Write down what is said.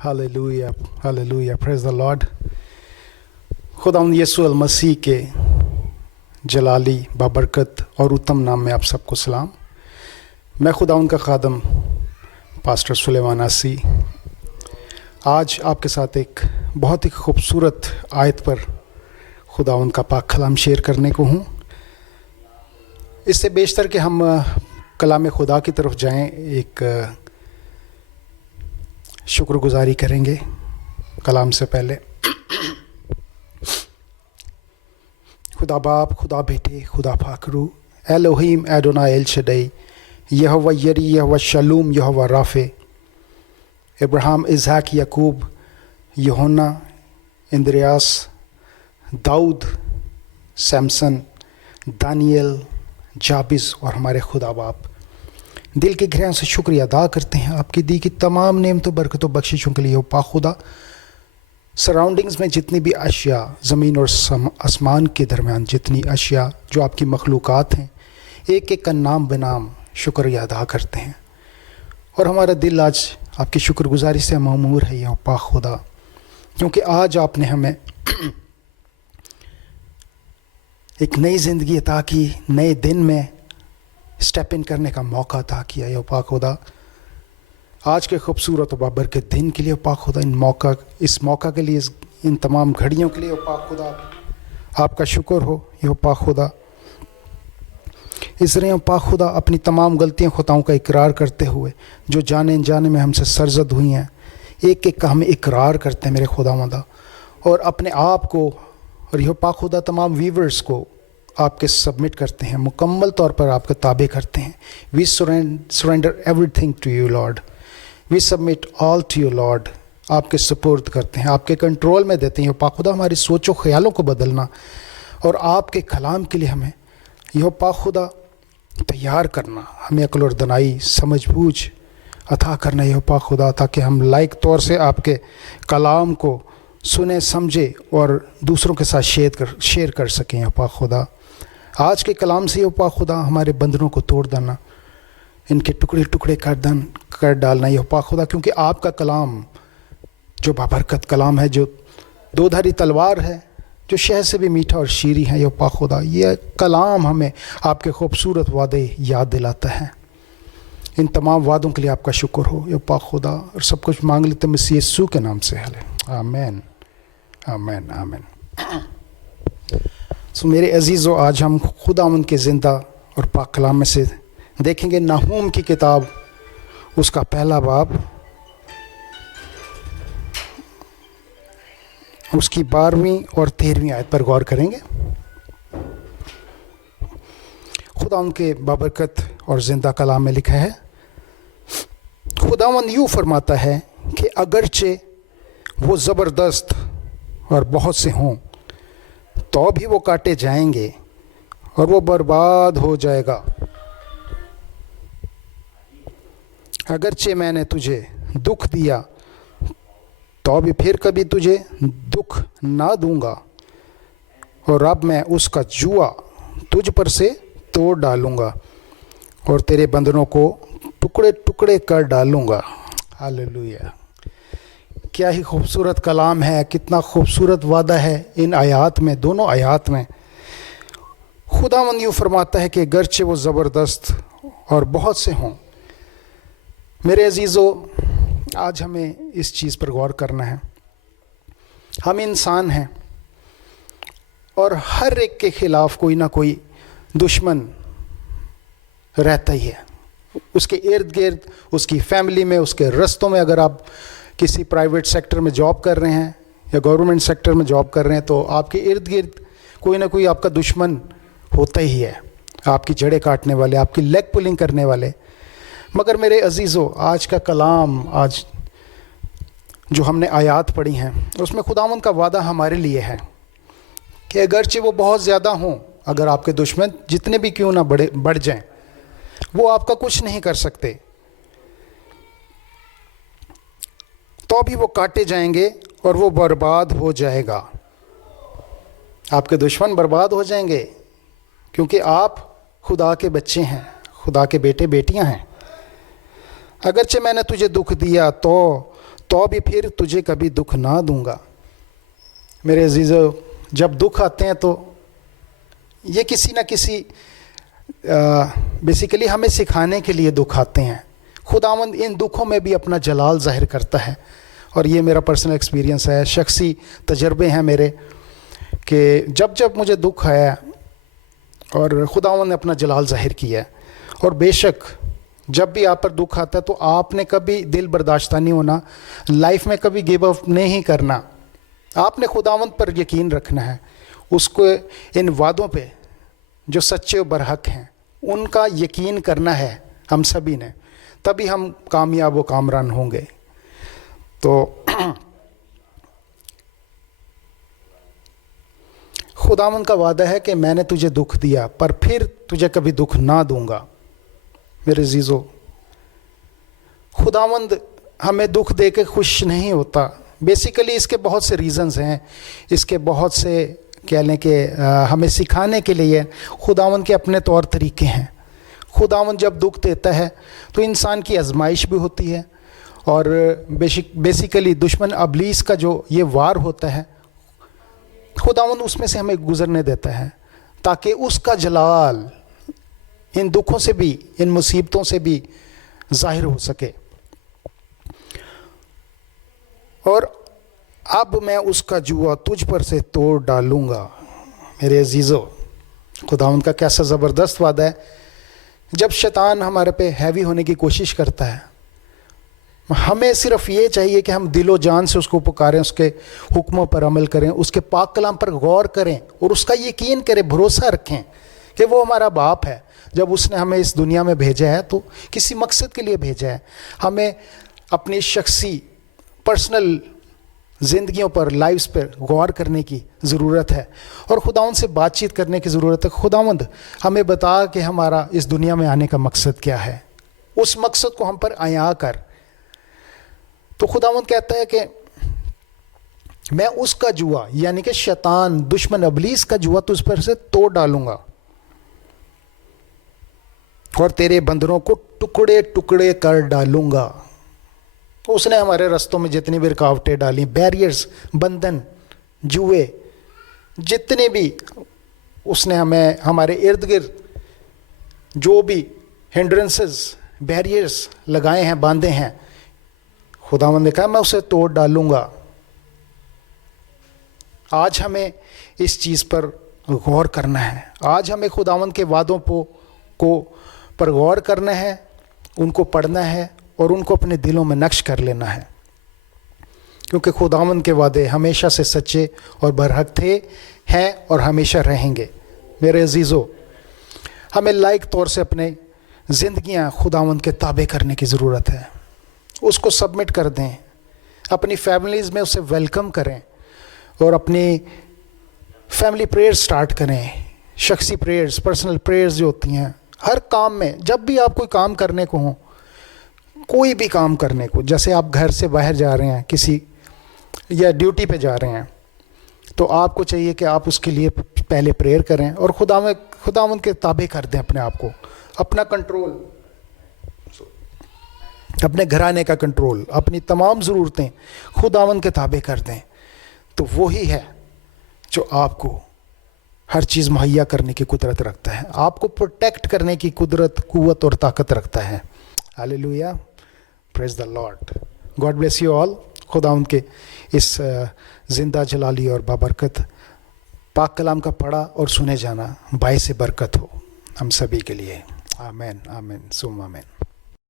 Hallelujah, hallelujah, praise the Lord. खुदावंद यीशु अल मसीह के जलाली बाबरकत और उत्तम नाम में आप सबको सलाम। मैं खुदावंद का खादम पास्टर सुलेमान आसी आज आपके साथ एक बहुत ही खूबसूरत आयत पर खुदावंद का पाक कलाम शेयर करने को हूँ। इससे बेशतर कि हम कलाम खुदा की तरफ जाएं, एक शुक्रगुजारी करेंगे कलाम से पहले। खुदा बाप, खुदा बेटे, खुदा फाकरू, एलोहीम, एडोनाई, एल शडई, यहोवा यरी, यहोवा शलूम, यहोवा राफे, इब्राहिम, इसहाक, याकूब, यूहन्ना, इंद्रियास, दाऊद, सैमसन, दानियल, जाबिस और हमारे खुदा बाप, दिल के गहराइयों से शुक्रिया अदा करते हैं आपकी दी की तमाम नेमतों, बरकतों, बख्शिशों के लिए। ओ पाक खुदा, सराउंडिंग्स में जितनी भी अशिया, ज़मीन और आसमान के दरमियान जितनी अशिया जो आपकी मखलूक़ात हैं, एक एक का नाम बेनाम शुक्रिया अदा करते हैं। और हमारा दिल आज आपकी शुक्रगुजारी से मामूर है या पाक खुदा, क्योंकि आज आपने हमें एक नई ज़िंदगी अता की, नए दिन में स्टेप इन करने का मौका अता किया या पाक खुदा। आज के खूबसूरत बाबर के दिन के लिए पाक खुदा, इस मौका के लिए, इन तमाम घड़ियों के लिए पाक खुदा आपका शुक्र हो या पाक खुदा। इसलिए पाक खुदा अपनी तमाम गलतियों खताओं का इकरार करते हुए जो जाने अनजाने में हमसे सरजद हुई हैं, एक एक का हम इकरार करते हैं मेरे खुदावंदा, और अपने आप को और यह पाक खुदा तमाम वीवर्स को आपके सबमिट करते हैं, मुकम्मल तौर पर आपके ताबे करते हैं। We surrender everything to you lord, we submit all to you lord. आपके सपोर्ट करते हैं, आपके कंट्रोल में देते हैं पाक खुदा। हमारी सोचो ख्यालों को बदलना और आपके कलाम के लिए हमें यह पाक खुदा तैयार करना, हमें अक्ल और दनाई, समझ बूझ अता करना यह पाक खुदा, ताकि हम लायक तौर से आपके कलाम को सुने, समझे और दूसरों के साथ शेयर कर सकें यह पाक खुदा। आज के कलाम से यह पाक खुदा हमारे बंधनों को तोड़ देना, इनके टुकड़े टुकड़े कर डालना यह पाक खुदा, क्योंकि आपका कलाम जो बाबरकत कलाम है, जो दोधारी तलवार है, जो शहद से भी मीठा और शीरी है यह पाक खुदा। यह कलाम हमें आपके खूबसूरत वादे याद दिलाता है। इन तमाम वादों के लिए आपका शुक्र हो यह पाक खुदा, और सब कुछ मांग लेते मसीह यीशु के नाम से, आमीन, आमीन, आमीन। सो मेरे अजीज़ों, आज हम खुदावंद के ज़िंदा और पाक कलाम में से देखेंगे नाहूम की किताब, उसका पहला बाब, उसकी 12वीं और 13वीं आयत पर गौर करेंगे। खुदावंद के बाबरकत और ज़िंदा कलाम में लिखा है, खुदावंद यूँ फरमाता है कि अगरचे वो ज़बरदस्त और बहुत से हों तो भी वो काटे जाएंगे और वो बर्बाद हो जाएगा। अगरचे मैंने तुझे दुख दिया तो भी फिर कभी तुझे दुख ना दूंगा, और अब मैं उसका जुआ तुझ पर से तोड़ डालूंगा और तेरे बंधनों को टुकड़े टुकड़े कर डालूंगा। हालेलुया। क्या ही खूबसूरत कलाम है, कितना खूबसूरत वादा है इन आयात में, दोनों आयात में। खुदावंद यूँ फरमाता है कि गरचे वो ज़बरदस्त और बहुत से हों। मेरे अजीज़ों, आज हमें इस चीज़ पर गौर करना है। हम इंसान हैं और हर एक के ख़िलाफ़ कोई ना कोई दुश्मन रहता ही है। उसके इर्द गिर्द, उसकी फैमिली में, उसके रस्तों में। अगर आप किसी प्राइवेट सेक्टर में जॉब कर रहे हैं या गवर्नमेंट सेक्टर में जॉब कर रहे हैं, तो आपके इर्द गिर्द कोई ना कोई आपका दुश्मन होता ही है, आपकी जड़ें काटने वाले, आपकी लेग पुलिंग करने वाले। मगर मेरे अजीज़ों, आज का कलाम, आज जो हमने आयात पढ़ी हैं, उसमें खुदावंद का वादा हमारे लिए है कि अगरचे वो बहुत ज़्यादा हों, अगर आपके दुश्मन जितने भी क्यों ना बढ़ जाएं, वो आपका कुछ नहीं कर सकते, तो भी वो काटे जाएंगे और वो बर्बाद हो जाएगा। आपके दुश्मन बर्बाद हो जाएंगे क्योंकि आप खुदा के बच्चे हैं, खुदा के बेटे बेटियां हैं। अगरचे मैंने तुझे दुख दिया तो भी फिर तुझे कभी दुख ना दूंगा। मेरे अजीज़ों, जब दुख आते हैं तो ये किसी ना किसी बेसिकली हमें सिखाने के लिए दुख आते हैं। खुदावंद इन दुखों में भी अपना जलाल ज़ाहिर करता है। और ये मेरा पर्सनल एक्सपीरियंस है, शख्सी तजर्बे हैं मेरे, कि जब जब मुझे दुख आया और खुदावंद ने अपना जलाल ज़ाहिर किया। और बेशक जब भी आप पर दुख आता है तो आपने कभी दिल बर्दाश्त नहीं होना, लाइफ में कभी गिव अप नहीं करना। आपने खुदावंद पर यकीन रखना है, उसको इन वादों पे जो सच्चे और बरहक हैं उनका यकीन करना है हम सभी ने, तभी हम कामयाब व कामरान होंगे। तो खुदावंद का वादा है कि मैंने तुझे दुख दिया पर फिर तुझे कभी दुख ना दूंगा। मेरे अजीज़ों, खुदावंद हमें दुख दे के खुश नहीं होता। बेसिकली इसके बहुत से रीज़न्स हैं, इसके बहुत से कह लें कि हमें सिखाने के लिए खुदावंद के अपने तौर तरीके हैं। खुदावंद जब दुख देता है तो इंसान की आजमाइश भी होती है, और बेसिकली दुश्मन अबलीस का जो ये वार होता है खुदावंद उसमें से हमें गुजरने देता है, ताकि उसका जलाल इन दुखों से भी, इन मुसीबतों से भी ज़ाहिर हो सके। और अब मैं उसका जुआ तुझ पर से तोड़ डालूंगा। मेरे अजीज़ों, खुदावंद का कैसा ज़बरदस्त वादा है। जब शैतान हमारे पे हैवी होने की कोशिश करता है, हमें सिर्फ ये चाहिए कि हम दिलो जान से उसको पुकारें, उसके हुक्मों पर अमल करें, उसके पाक कलाम पर गौर करें और उसका यकीन करें, भरोसा रखें कि वो हमारा बाप है। जब उसने हमें इस दुनिया में भेजा है तो किसी मकसद के लिए भेजा है। हमें अपनी शख्सी पर्सनल ज़िंदगियों पर, लाइफ्स पर गौर करने की ज़रूरत है और खुदावंद से बातचीत करने की ज़रूरत है। खुदावंद हमें बता कि हमारा इस दुनिया में आने का मकसद क्या है, उस मकसद को हम पर आया कर। तो खुदावंद कहता है कि मैं उसका जुआ, यानी कि शैतान, दुश्मन अबलीस का जुआ तुझ पर से तोड़ डालूंगा और तेरे बंदरों को टुकड़े टुकड़े कर डालूंगा। तो उसने हमारे रास्तों में जितनी भी रुकावटें डाली, बैरियर्स, बंधन, जुए, जितने भी उसने हमें हमारे इर्द गिर्द जो भी हिंड्रेंसेस, बैरियर्स लगाए हैं, बांधे हैं, खुदावंद ने कहा मैं उसे तोड़ डालूंगा। आज हमें इस चीज़ पर गौर करना है। आज हमें खुदावंद के वादों पर गौर करना है, उनको पढ़ना है और उनको अपने दिलों में नक्श कर लेना है, क्योंकि खुदावंद के वादे हमेशा से सच्चे और बरहक थे, हैं और हमेशा रहेंगे। मेरे अजीज़ों, हमें लायक तौर से अपने ज़िंदगियाँ खुदावंद के ताबे करने की ज़रूरत है। उसको सबमिट कर दें, अपनी फैमिलीज़ में उसे वेलकम करें और अपनी फैमिली प्रेयर्स स्टार्ट करें। शख्सी प्रेयर्स, पर्सनल प्रेयर्स जो होती हैं हर काम में, जब भी आप कोई काम करने को हो, कोई भी काम करने को, जैसे आप घर से बाहर जा रहे हैं किसी या ड्यूटी पे जा रहे हैं, तो आपको चाहिए कि आप उसके लिए पहले प्रेयर करें और खुदावंद के ताबे कर दें अपने आप को, अपना कंट्रोल, अपने घराने का कंट्रोल, अपनी तमाम ज़रूरतें खुदावंद के ताबे कर दें। तो वही है जो आपको हर चीज़ मुहैया करने की कुदरत रखता है, आपको प्रोटेक्ट करने की कुदरत, कुव्वत और ताकत रखता है। Hallelujah, praise the Lord. God bless you all. खुदावंद के इस ज़िंदा जलाली और बाबरकत पाक कलाम का पढ़ा और सुने जाना बाइस बरकत हो हम सभी के लिए। आमीन, आमीन, सुम आमीन।